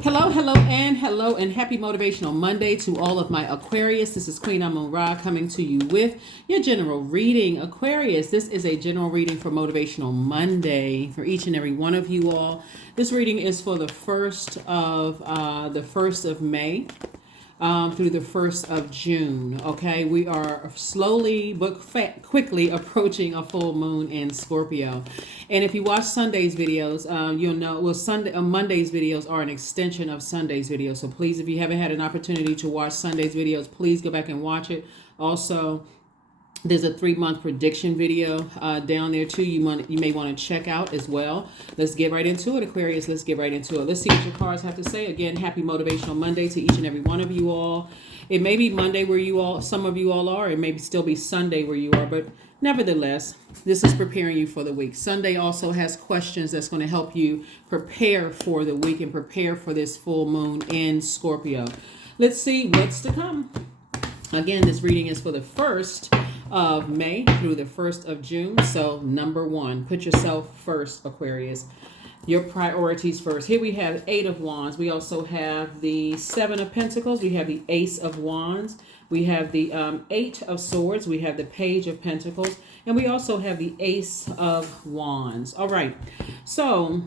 Hello, and happy Motivational Monday to all of my Aquarius. This is Queen Amon-Ra coming to you with your general reading. Aquarius, this is a general reading for Motivational Monday for each and every one of you all. This reading is for the first of May. Through the 1st of June. Okay, we are slowly but quickly approaching a full moon in Scorpio. And if you watch Sunday's videos, you'll know, Monday's videos are an extension of Sunday's videos. So please, if you haven't had an opportunity to watch Sunday's videos, please go back and watch it. Also, there's a 3-month prediction video down there too. You may want to check out as well. Let's get right into it, Aquarius. Let's get right into it. Let's see what your cards have to say. Again, happy Motivational Monday to each and every one of you all. It may be Monday where some of you all are. It may still be Sunday where you are, but nevertheless, this is preparing you for the week. Sunday also has questions that's going to help you prepare for the week and prepare for this full moon in Scorpio. Let's see what's to come. Again, this reading is for the 1st of May through the 1st of June. So number 1, put yourself first, Aquarius. Your priorities first. Here we have 8 of Wands. We also have the 7 of Pentacles. We have the Ace of Wands. We have the 8 of Swords. We have the Page of Pentacles. And we also have the Ace of Wands. All right. So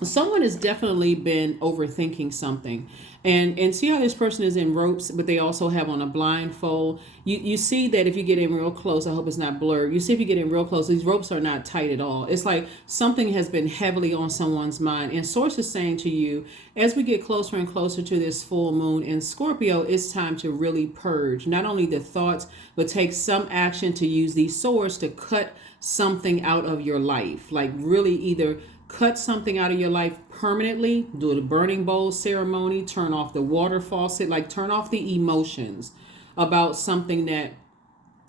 someone has definitely been overthinking something. And see how this person is in ropes, but they also have on a blindfold. You see that if you get in real close, I hope it's not blurred. You see if you get in real close, these ropes are not tight at all. It's like something has been heavily on someone's mind. And Source is saying to you, as we get closer and closer to this full moon in Scorpio, it's time to really purge not only the thoughts, but take some action to use these swords to cut something out of your life. Like really either cut something out of your life permanently, do the burning bowl ceremony, turn off the water faucet, like turn off the emotions about something that,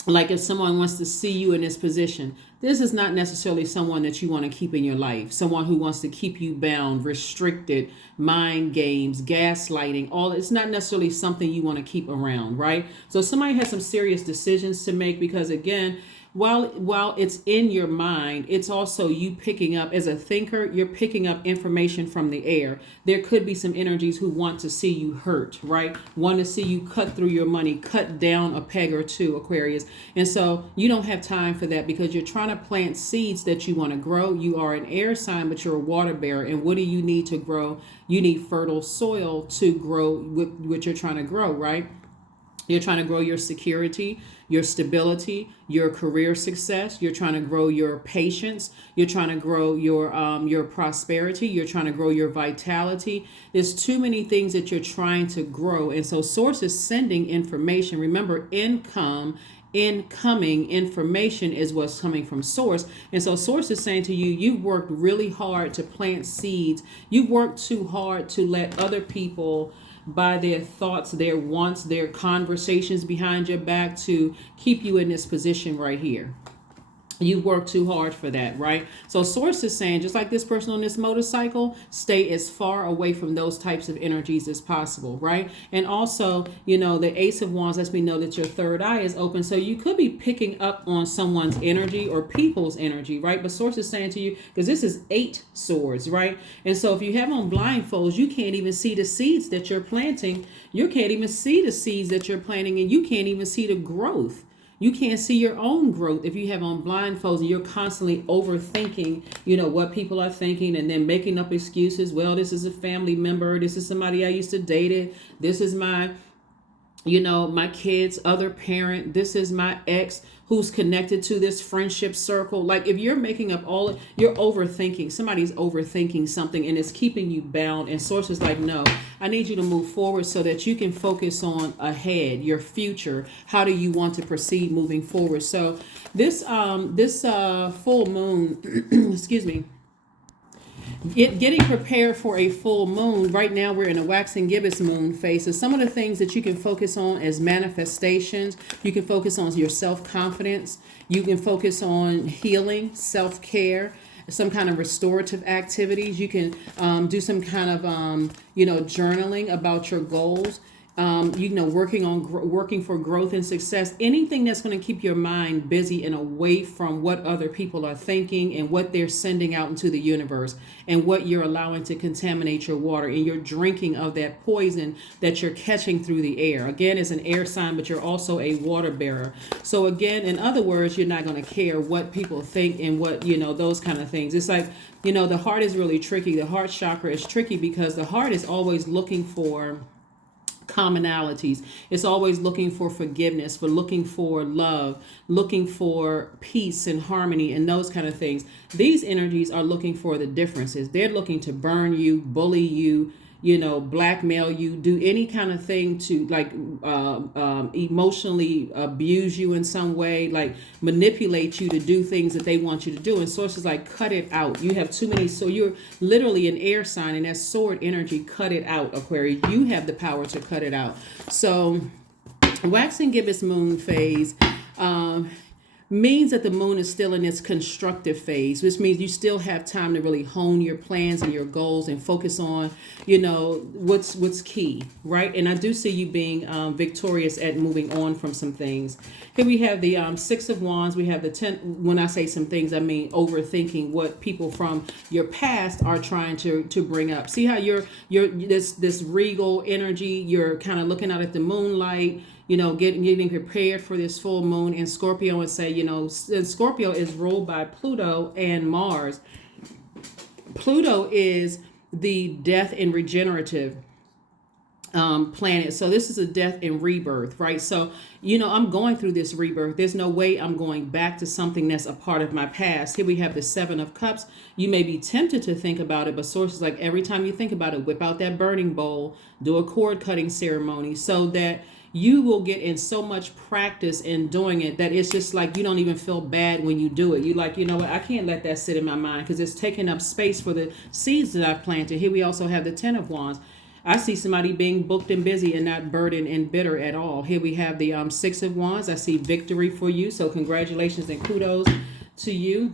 like if someone wants to see you in this position, this is not necessarily someone that you want to keep in your life. Someone who wants to keep you bound, restricted, mind games, gaslighting, all. It's not necessarily something you want to keep around, right? So somebody has some serious decisions to make because again, while it's in your mind, it's also you picking up as a thinker, you're picking up information from the air. There could be some energies who want to see you hurt, right? Want to see you cut through your money, cut down a peg or two, Aquarius. And so you don't have time for that because you're trying to plant seeds that you want to grow. You are an air sign, but you're a water bearer. And what do you need to grow? You need fertile soil to grow what you're trying to grow, right? You're trying to grow your security, your stability, your career success. You're trying to grow your patience. You're trying to grow your prosperity. You're trying to grow your vitality. There's too many things that you're trying to grow. And so Source is sending information. Remember, incoming information is what's coming from Source. And so Source is saying to you, you've worked really hard to plant seeds. You've worked too hard to let other people by their thoughts, their wants, their conversations behind your back to keep you in this position right here. You work too hard for that, right? So Source is saying, just like this person on this motorcycle, stay as far away from those types of energies as possible, right? And also, the Ace of Wands lets me know that your third eye is open. So you could be picking up on someone's energy or people's energy, right? But Source is saying to you, because this is 8 swords, right? And so if you have on blindfolds, you can't even see the seeds that you're planting. You can't even see the seeds that you're planting, and you can't even see the growth. You can't see your own growth if you have on blindfolds and you're constantly overthinking, what people are thinking and then making up excuses. Well, this is a family member. This is somebody I used to date. This is my kids' other parent. This is my ex who's connected to this friendship circle. Like if you're making up you're overthinking. Somebody's overthinking something and it's keeping you bound. And Source is like, no, I need you to move forward so that you can focus on ahead, your future. How do you want to proceed moving forward? So this full moon, excuse me, getting prepared for a full moon. Right now we're in a waxing gibbous moon phase. So some of the things that you can focus on as manifestations, you can focus on your self-confidence. You can focus on healing, self-care, some kind of restorative activities. You can do some kind of, journaling about your goals. working for growth and success, anything that's going to keep your mind busy and away from what other people are thinking and what they're sending out into the universe and what you're allowing to contaminate your water, and you're drinking of that poison that you're catching through the air. Again, it's an air sign, but you're also a water bearer. So again, in other words, you're not going to care what people think and what, those kind of things. It's like, the heart is really tricky. The heart chakra is tricky because the heart is always looking for commonalities. It's always looking for forgiveness, for looking for love, looking for peace and harmony and those kind of things. These energies are looking for the differences. They're looking to burn you, bully you, blackmail you, do any kind of thing to emotionally abuse you in some way, like manipulate you to do things that they want you to do. And sources like cut it out. You have too many. So you're literally an air sign, and that sword energy, cut it out, Aquarius. You have the power to cut it out. So waxing gibbous moon phase means that the moon is still in its constructive phase, which means you still have time to really hone your plans and your goals and focus on, what's key, right? And I do see you being victorious at moving on from some things. Here we have the Six of Wands. We have the 10. When I say some things, I mean overthinking what people from your past are trying to bring up. See how you're this regal energy. You're kind of looking out at the moonlight, getting prepared for this full moon in Scorpio, and say, Scorpio is ruled by Pluto and Mars. Pluto is the death and regenerative planet. So this is a death and rebirth, right? So, I'm going through this rebirth. There's no way I'm going back to something that's a part of my past. Here we have the Seven of Cups. You may be tempted to think about it, but sources like every time you think about it, whip out that burning bowl, do a cord cutting ceremony so that you will get in so much practice in doing it that it's just like you don't even feel bad when you do it. You like, what, I can't let that sit in my mind because it's taking up space for the seeds that I've planted. Here we also have the Ten of Wands. I see somebody being booked and busy and not burdened and bitter at all. Here we have the Six of Wands. I see victory for you. So congratulations and kudos to you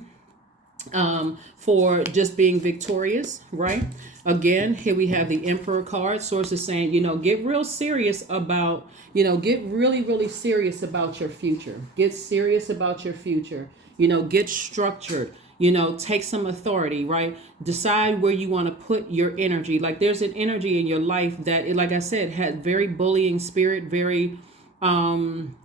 for just being victorious, right? Again, here we have the Emperor card. Sources saying, get real serious about, get really, really serious about your future. Get serious about your future. Get structured. Take some authority, right? Decide where you want to put your energy. Like there's an energy in your life that, like I said, had very bullying spirit, very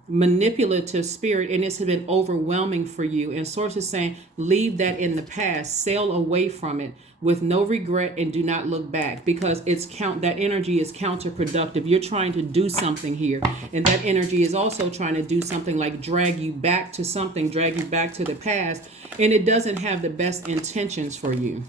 manipulative spirit, and it's been overwhelming for you. And sources saying, leave that in the past, sail away from it with no regret, and do not look back, because that energy is counterproductive. You're trying to do something here, and that energy is also trying to do something like drag you back to something, drag you back to the past, and it doesn't have the best intentions for you.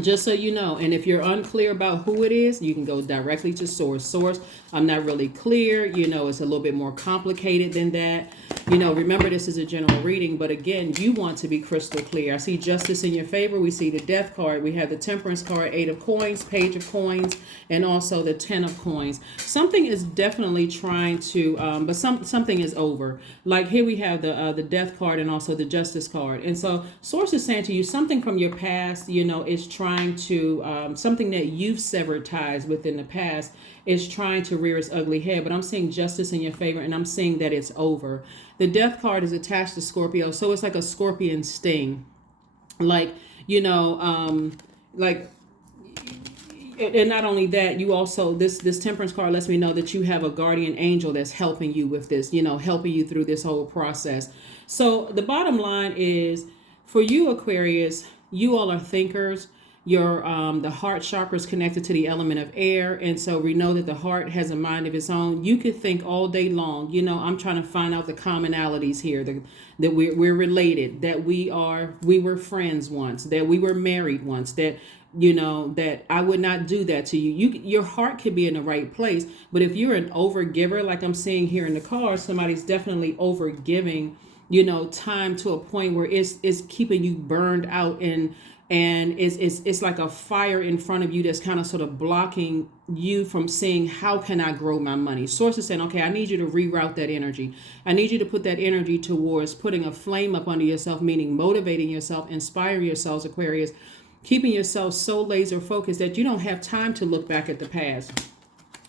Just so you know, and if you're unclear about who it is, you can go directly to source. Source, I'm not really clear. It's a little bit more complicated than that. Remember, this is a general reading, but again, you want to be crystal clear. I see justice in your favor. We see the death card. We have the temperance card, 8 of coins, page of coins, and also the 10 of coins. Something is definitely trying to, but something is over. Like here we have the death card and also the justice card. And so source is saying to you, something from your past, is trying to, something that you've severed ties with in the past is trying to rear its ugly head. But I'm seeing justice in your favor, and I'm seeing that it's over. The death card is attached to Scorpio, so it's like a scorpion sting. And not only that, you also, this temperance card lets me know that you have a guardian angel that's helping you with this, helping you through this whole process. So the bottom line is, for you, Aquarius, you all are thinkers. Your the heart chakra is connected to the element of air, and so we know that the heart has a mind of its own. You could think all day long. I'm trying to find out the commonalities here, that we're related, that we were friends once, that we were married once, that that I would not do that to you. Your heart could be in the right place, but if you're an overgiver, like I'm seeing here in the card, somebody's definitely overgiving, time to a point where it's keeping you burned out, and it's like a fire in front of you that's kind of sort of blocking you from seeing, how can I grow my money? Sources saying, okay, I need you to reroute that energy. I need you to put that energy towards putting a flame up under yourself, meaning motivating yourself, inspiring yourselves, Aquarius, keeping yourself so laser focused that you don't have time to look back at the past.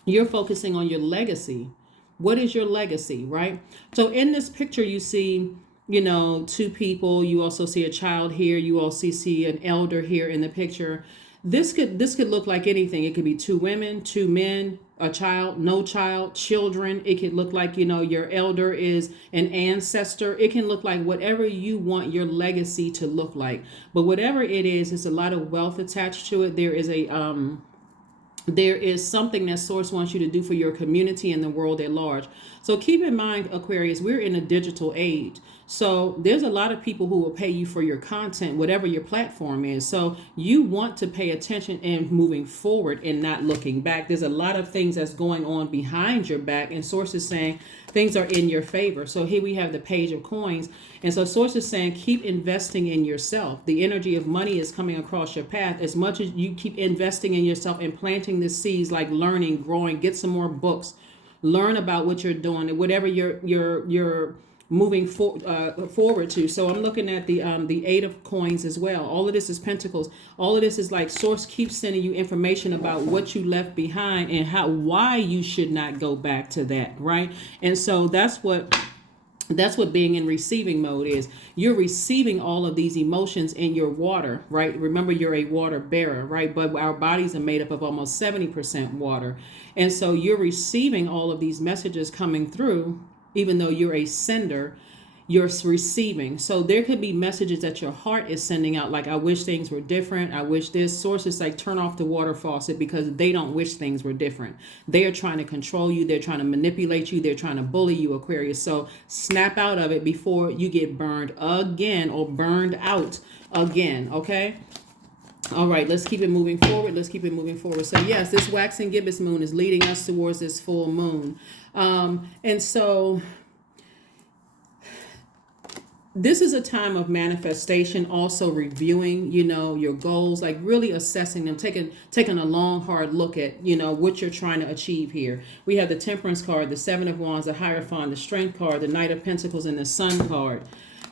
You're focusing on your legacy. What is your legacy, right? So in this picture, you see, two people. You also see a child here. You also see an elder here in the picture. This could look like anything. It could be two women, two men, a child, no child, children. It could look like, your elder is an ancestor. It can look like whatever you want your legacy to look like. But whatever it is, there's a lot of wealth attached to it. There is something that Source wants you to do for your community and the world at large. So keep in mind, Aquarius, we're in a digital age. So there's a lot of people who will pay you for your content, whatever your platform is. So you want to pay attention and moving forward and not looking back. There's a lot of things that's going on behind your back, and Source is saying things are in your favor. So here we have the Page of Coins. And so Source is saying keep investing in yourself. The energy of money is coming across your path. As much as you keep investing in yourself and planting the seeds, like learning, growing, get some more books, learn about what you're doing and whatever you're moving forward to. So I'm looking at the Eight of Coins as well. All of this is Pentacles. All of this is like Source keeps sending you information about what you left behind and why you should not go back to that, right? And so that's what being in receiving mode is. You're receiving all of these emotions in your water, right? Remember, you're a water bearer, right? But our bodies are made up of almost 70% water. And so you're receiving all of these messages coming through. Even though you're a sender, you're receiving. So there could be messages that your heart is sending out, like, I wish things were different. I wish this. Source is like, turn off the water faucet, because they don't wish things were different. They are trying to control you. They're trying to manipulate you. They're trying to bully you, Aquarius. So snap out of it before you get burned again or burned out again, okay? All right, let's keep it moving forward. Let's keep it moving forward. So yes, this waxing gibbous moon is leading us towards this full moon. And so this is a time of manifestation, also reviewing, your goals, like really assessing them, taking a long, hard look at, what you're trying to achieve here. We have the Temperance card, the Seven of Wands, the Hierophant, the Strength card, the Knight of Pentacles, and the Sun card.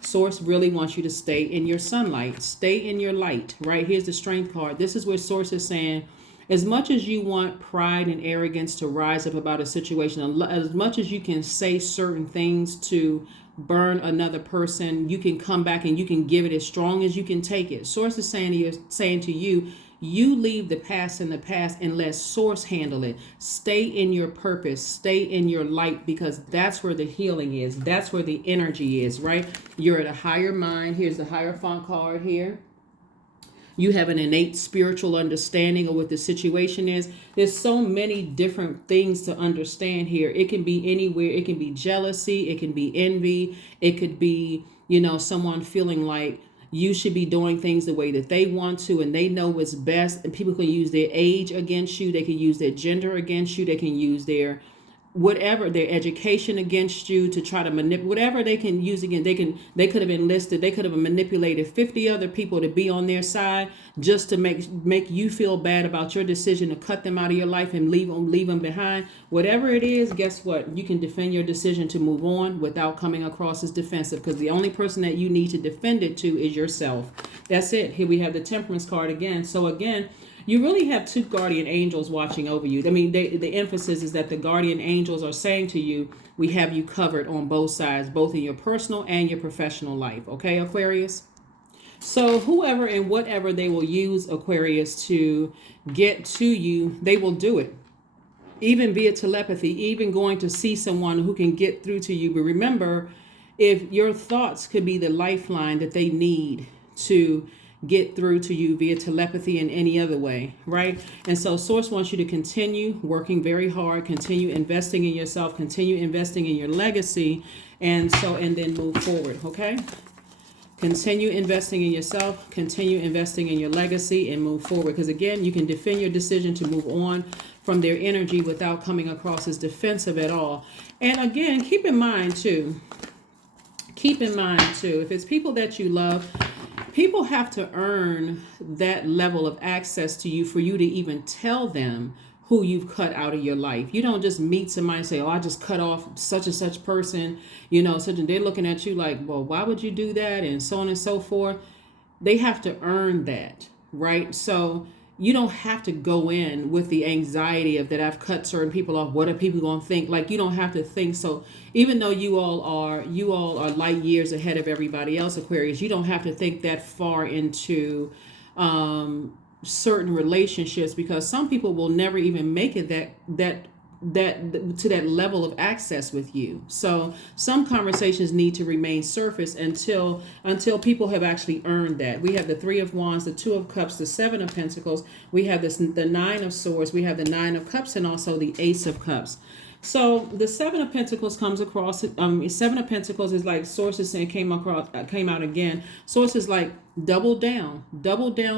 Source really wants you to stay in your sunlight, stay in your light, right? Here's the Strength card. This is where Source is saying, as much as you want pride and arrogance to rise up about a situation, as much as you can say certain things to burn another person, you can come back and you can give it as strong as you can take it. Source is saying to you, you leave the past in the past and let Source handle it. Stay in your purpose, stay in your light, because that's where the healing is. That's where the energy is, right? You're at a higher mind. Here's the Hierophant card here. You have an innate spiritual understanding of what the situation is. There's so many different things to understand here. It can be anywhere. It can be jealousy. It can be envy. It could be, someone feeling like you should be doing things the way that they want to and they know what's best. And people can use their age against you. They can use their gender against you. They can use their whatever, their education against you to try to manipulate, whatever they can use again. They could have enlisted, they could have manipulated 50 other people to be on their side just to make you feel bad about your decision to cut them out of your life and leave them behind. Whatever it is, guess what? You can defend your decision to move on without coming across as defensive, because the only person that you need to defend it to is yourself. That's it. Here we have the Temperance card again. So again, you really have two guardian angels watching over you. I mean, the emphasis is that the guardian angels are saying to you, we have you covered on both sides, both in your personal and your professional life. Okay, Aquarius? So whoever and whatever they will use, Aquarius, to get to you, they will do it. Even via telepathy, even going to see someone who can get through to you. But remember, if your thoughts could be the lifeline that they need to get through to you via telepathy in any other way, right? And so Source wants you to continue working very hard, continue investing in yourself, continue investing in your legacy, and then move forward, okay? Continue investing in yourself, continue investing in your legacy, and move forward. Because again, you can defend your decision to move on from their energy without coming across as defensive at all. And again, keep in mind too, if it's people that you love, people have to earn that level of access to you for you to even tell them who you've cut out of your life. You don't just meet somebody and say, oh, I just cut off such and such person, they're looking at you like, well, why would you do that? And so on and so forth. They have to earn that, right? So you don't have to go in with the anxiety of that I've cut certain people off. What are people going to think? Like, you don't have to think. So even though you all are light years ahead of everybody else, Aquarius, you don't have to think that far into certain relationships, because some people will never even make it that to that level of access with you. So some conversations need to remain surface until people have actually earned that. We have the Three of Wands, the Two of Cups, the Seven of Pentacles. We have the Nine of Swords. We have the Nine of Cups, and also the Ace of Cups. So the Seven of Pentacles comes across. Seven of Pentacles is like sources saying came out again. Sources like double down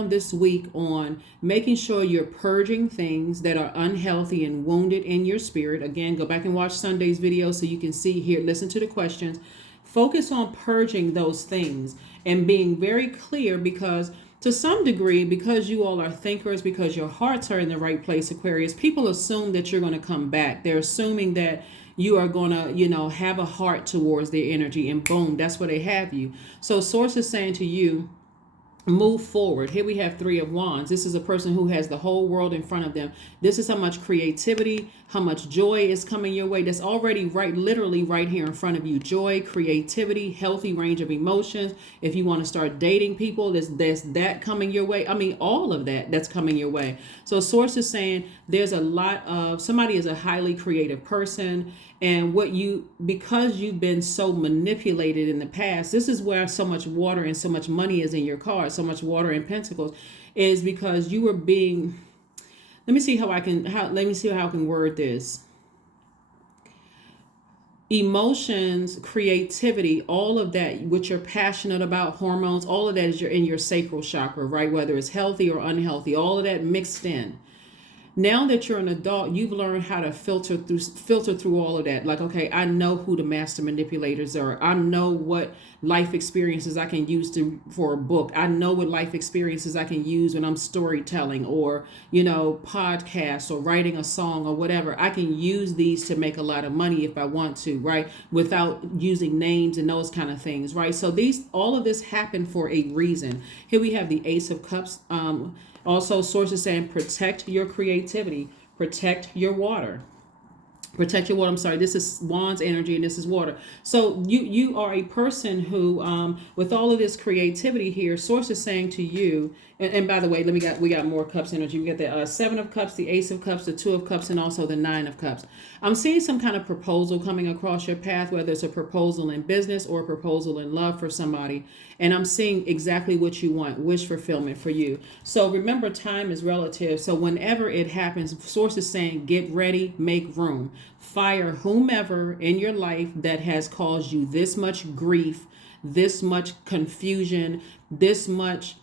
this week on making sure you're purging things that are unhealthy and wounded in your spirit. Again, go back and watch Sunday's video so you can see here. Listen to the questions. Focus on purging those things and being very clear, because to some degree, because you all are thinkers, because your hearts are in the right place, Aquarius, people assume that you're going to come back. They're assuming that you are going to, have a heart towards their energy, and boom, that's where they have you. So source is saying to you, move forward. Here we have Three of Wands. This is a person who has the whole world in front of them. This is how much creativity, how much joy is coming your way. That's already literally right here in front of you. Joy, creativity, healthy range of emotions. If you want to start dating people, there's that coming your way. I mean, all of that's coming your way. So source is saying there's a lot of, somebody is a highly creative person, and because you've been so manipulated in the past, this is where so much water and so much money is in your cards, so much water in pentacles, is because you were being, let me see how I can word this. Emotions, creativity, all of that, what you're passionate about, hormones, all of that is in your sacral chakra, right? Whether it's healthy or unhealthy, all of that mixed in. Now that you're an adult, you've learned how to filter through all of that. Like, okay, I know who the master manipulators are. I know what life experiences I can use for a book. I know what life experiences I can use when I'm storytelling, or, podcasts, or writing a song, or whatever. I can use these to make a lot of money if I want to, right? Without using names and those kind of things, right? So all of this happened for a reason. Here we have the Ace of Cups. Also, sources saying protect your creativity, protect your water. Protect your water. I'm sorry, this is Wands energy and this is water. So you are a person who, with all of this creativity here, source is saying to you, and by the way, we got more cups energy. We got the Seven of Cups, the Ace of Cups, the Two of Cups, and also the Nine of Cups. I'm seeing some kind of proposal coming across your path, whether it's a proposal in business or a proposal in love for somebody. And I'm seeing exactly what you want, wish fulfillment for you. So remember, time is relative. So whenever it happens, source is saying get ready, make room. Fire whomever in your life that has caused you this much grief, this much confusion, this much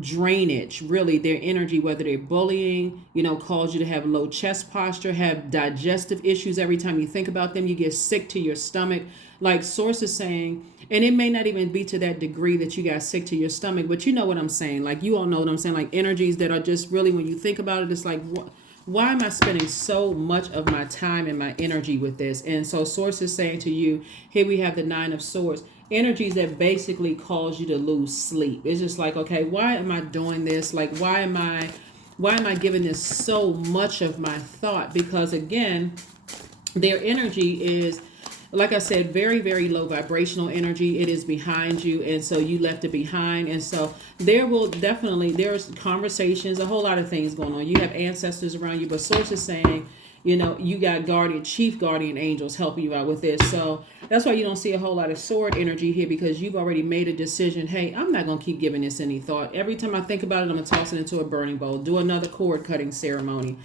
drainage, really, their energy, whether they're bullying, cause you to have low chest posture, have digestive issues. Every time you think about them, you get sick to your stomach. Like source is saying, and it may not even be to that degree that you got sick to your stomach, but you know what I'm saying. Like, you all know what I'm saying. Like, energies that are just really, when you think about it, it's like, why am I spending so much of my time and my energy with this? And so source is saying to you, here we have the Nine of Swords, energies that basically cause you to lose sleep. It's just like, okay, why am I doing this? Like, why am I giving this so much of my thought? Because again, their energy is, like I said, very, very low vibrational energy. It is behind you. And so you left it behind. And so there's conversations, a whole lot of things going on. You have ancestors around you, but source is saying, you got chief guardian angels helping you out with this. So that's why you don't see a whole lot of sword energy here, because you've already made a decision. Hey, I'm not going to keep giving this any thought. Every time I think about it, I'm going to toss it into a burning bowl, do another cord cutting ceremony.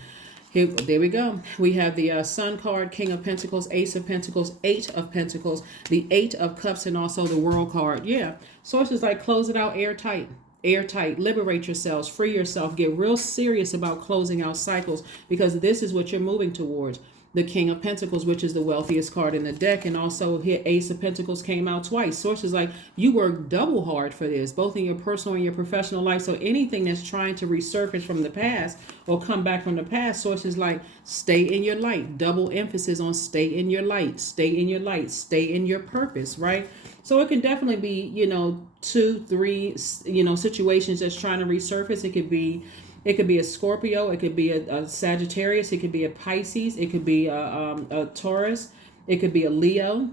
There we go. We have the Sun card, King of Pentacles, Ace of Pentacles, Eight of Pentacles, the Eight of Cups, and also the World card. Yeah. Sources like close it out airtight. Airtight, liberate yourselves, free yourself, get real serious about closing out cycles, because this is what you're moving towards. The King of Pentacles, which is the wealthiest card in the deck, and also here Ace of Pentacles came out twice. Sources like you work double hard for this, both in your personal and your professional life. So anything that's trying to resurface from the past or come back from the past, sources like stay in your light. Double emphasis on stay in your light, stay in your light, stay in your purpose, right? So it can definitely be, 2, 3, situations that's trying to resurface. It could be It could be a Scorpio. It could be a Sagittarius. It could be a Pisces. It could be a Taurus. It could be a Leo.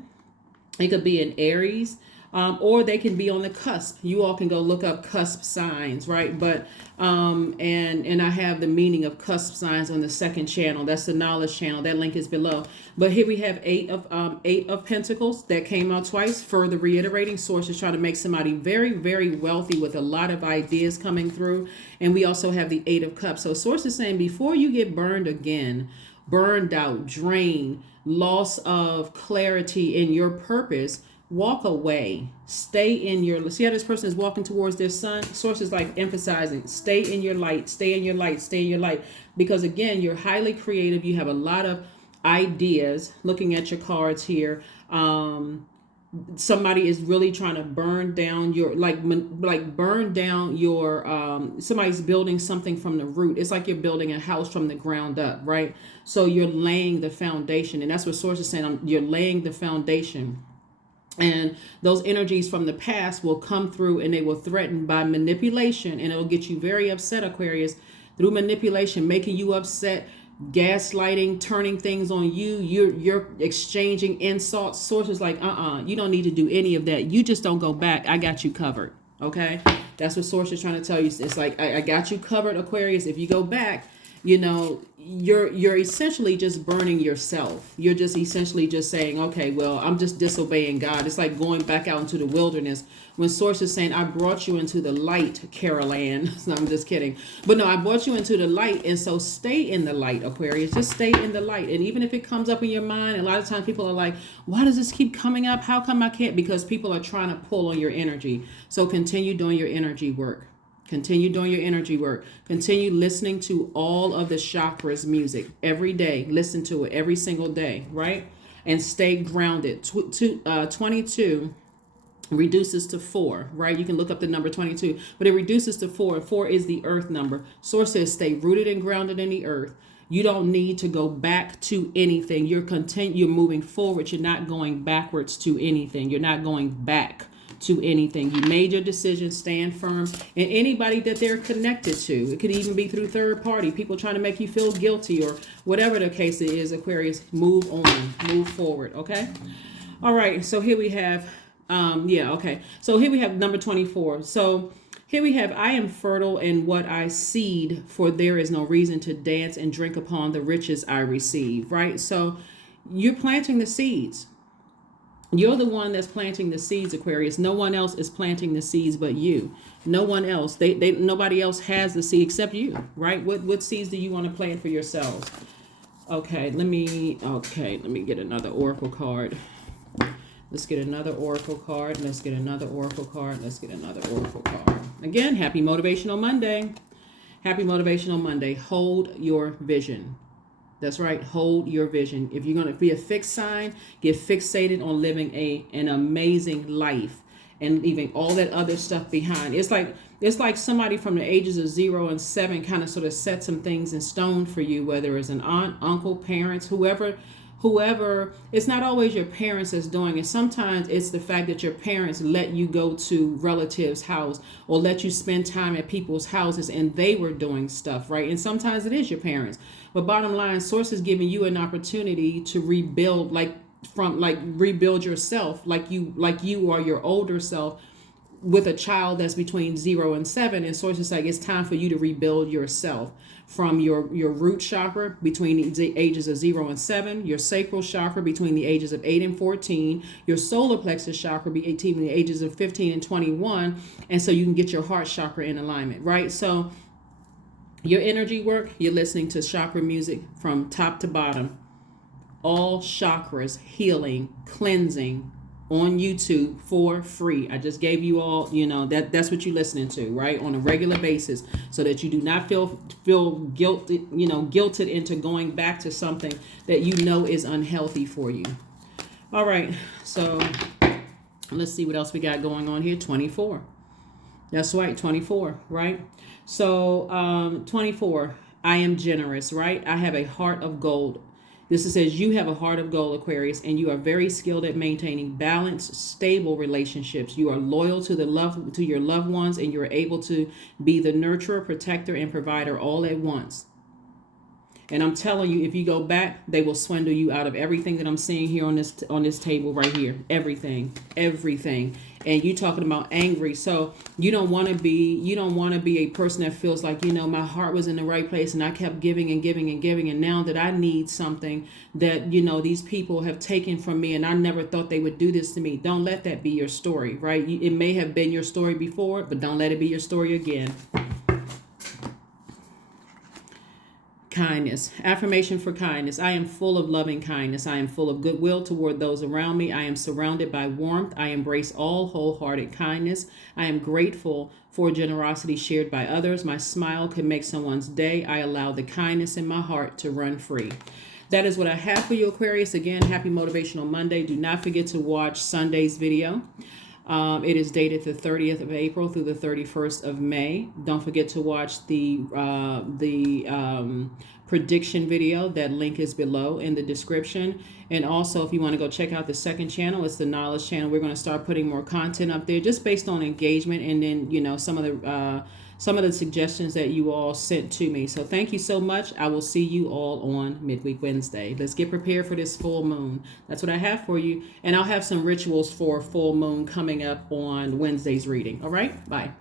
It could be an Aries, or they can be on the cusp. You all can go look up cusp signs, right? But and I have the meaning of cusp signs on the second channel. That's the knowledge channel. That link is below. But here we have eight of Pentacles that came out twice. Further reiterating, Source is trying to make somebody very, very wealthy with a lot of ideas coming through. And we also have the Eight of Cups. So Source is saying before you get burned again, burned out, drained, loss of clarity in your purpose, walk away. Stay in your, see how this person is walking towards their sun? Source is like emphasizing, stay in your light, stay in your light, stay in your light. Because again, you're highly creative. You have a lot of ideas. Looking at your cards here, somebody is really trying to burn down your burn down your somebody's building something from the root. It's like you're building a house from the ground up, right? So you're laying the foundation, and that's what Source is saying. You're laying the foundation, and those energies from the past will come through, and they will threaten by manipulation, and it will get you very upset, Aquarius, through manipulation, making you upset, gaslighting, turning things on you. You're exchanging insults. Sources like, you don't need to do any of that. You just don't go back. I got you covered. Okay, that's what Source is trying to tell you. It's like, I got you covered, Aquarius. If you go back, you're essentially just burning yourself. You're just essentially just saying, okay, well, I'm just disobeying God. It's like going back out into the wilderness when Source is saying, I brought you into the light, Carol Ann. No, I'm just kidding. But no, I brought you into the light. And so stay in the light, Aquarius. Just stay in the light. And even if it comes up in your mind, a lot of times people are like, why does this keep coming up? How come I can't? Because people are trying to pull on your energy. So continue doing your energy work. Continue doing your energy work. Continue listening to all of the chakras music every day. Listen to it every single day, right? And stay grounded. 22 reduces to 4, right? You can look up the number 22, but it reduces to 4. 4 is the earth number. Source says stay rooted and grounded in the earth. You don't need to go back to anything. You're moving forward. You're not going backwards to anything. You're not going back to anything. You made your decision, stand firm. And anybody that they're connected to, it could even be through third party, people trying to make you feel guilty or whatever the case is, Aquarius, move on, move forward. Okay. All right. So here we have, So here we have number 24. So here we have, I am fertile in what I seed, for there is no reason to dance and drink upon the riches I receive, right? So you're planting the seeds. You're the one that's planting the seeds, Aquarius. No one else is planting the seeds but you. No one else. Nobody else has the seed except you, right? What seeds do you want to plant for yourselves? Okay, let me get another oracle card. Let's get another oracle card. Let's get another oracle card. Let's get another oracle card. Again, happy Motivational Monday. Happy Motivational Monday. Hold your vision. That's right. Hold your vision. If you're going to be a fixed sign, get fixated on living an amazing life and leaving all that other stuff behind. It's like somebody from the ages of 0 and 7 kind of sort of set some things in stone for you, whether it's an aunt, uncle, parents, whoever. It's not always your parents that's doing it. Sometimes it's the fact that your parents let you go to relatives' house or let you spend time at people's houses and they were doing stuff, right? And sometimes it is your parents. But bottom line, Source is giving you an opportunity to rebuild, rebuild yourself, like you are your older self with a child that's between 0 and 7. And Source is like, it's time for you to rebuild yourself from your root chakra between the ages of 0 and 7, your sacral chakra between the ages of 8 and 14, your solar plexus chakra between the ages of 15 and 21. And so you can get your heart chakra in alignment, right? So your energy work, you're listening to chakra music from top to bottom. All chakras, healing, cleansing on YouTube for free. I just gave you all, that's what you're listening to, right? On a regular basis, so that you do not feel guilted into going back to something that you know is unhealthy for you. All right. So let's see what else we got going on here. 24. That's right. 24, right? So 24, I am generous, right? I have a heart of gold. This says you have a heart of gold, Aquarius, and you are very skilled at maintaining balanced, stable relationships. You are loyal to your loved ones, and you're able to be the nurturer, protector, and provider all at once. And I'm telling you, if you go back, they will swindle you out of everything that I'm seeing here on this table right here. Everything. And you talking about angry. So you don't want to be a person that feels like, my heart was in the right place and I kept giving and giving and giving. And now that I need something that, these people have taken from me and I never thought they would do this to me. Don't let that be your story, right? It may have been your story before, but don't let it be your story again. Kindness. Affirmation for kindness. I am full of loving kindness. I am full of goodwill toward those around me. I am surrounded by warmth. I embrace all wholehearted kindness. I am grateful for generosity shared by others. My smile can make someone's day. I allow the kindness in my heart to run free. That is what I have for you, Aquarius. Again, happy Motivational Monday. Do not forget to watch Sunday's video. It is dated the 30th of April through the 31st of May. Don't forget to watch the prediction video. That link is below in the description. And also, if you want to go check out the second channel, it's the Knowledge channel. We're going to start putting more content up there just based on engagement and then, some of the suggestions that you all sent to me. So thank you so much. I will see you all on Midweek Wednesday. Let's get prepared for this full moon. That's what I have for you. And I'll have some rituals for full moon coming up on Wednesday's reading. All right. Bye.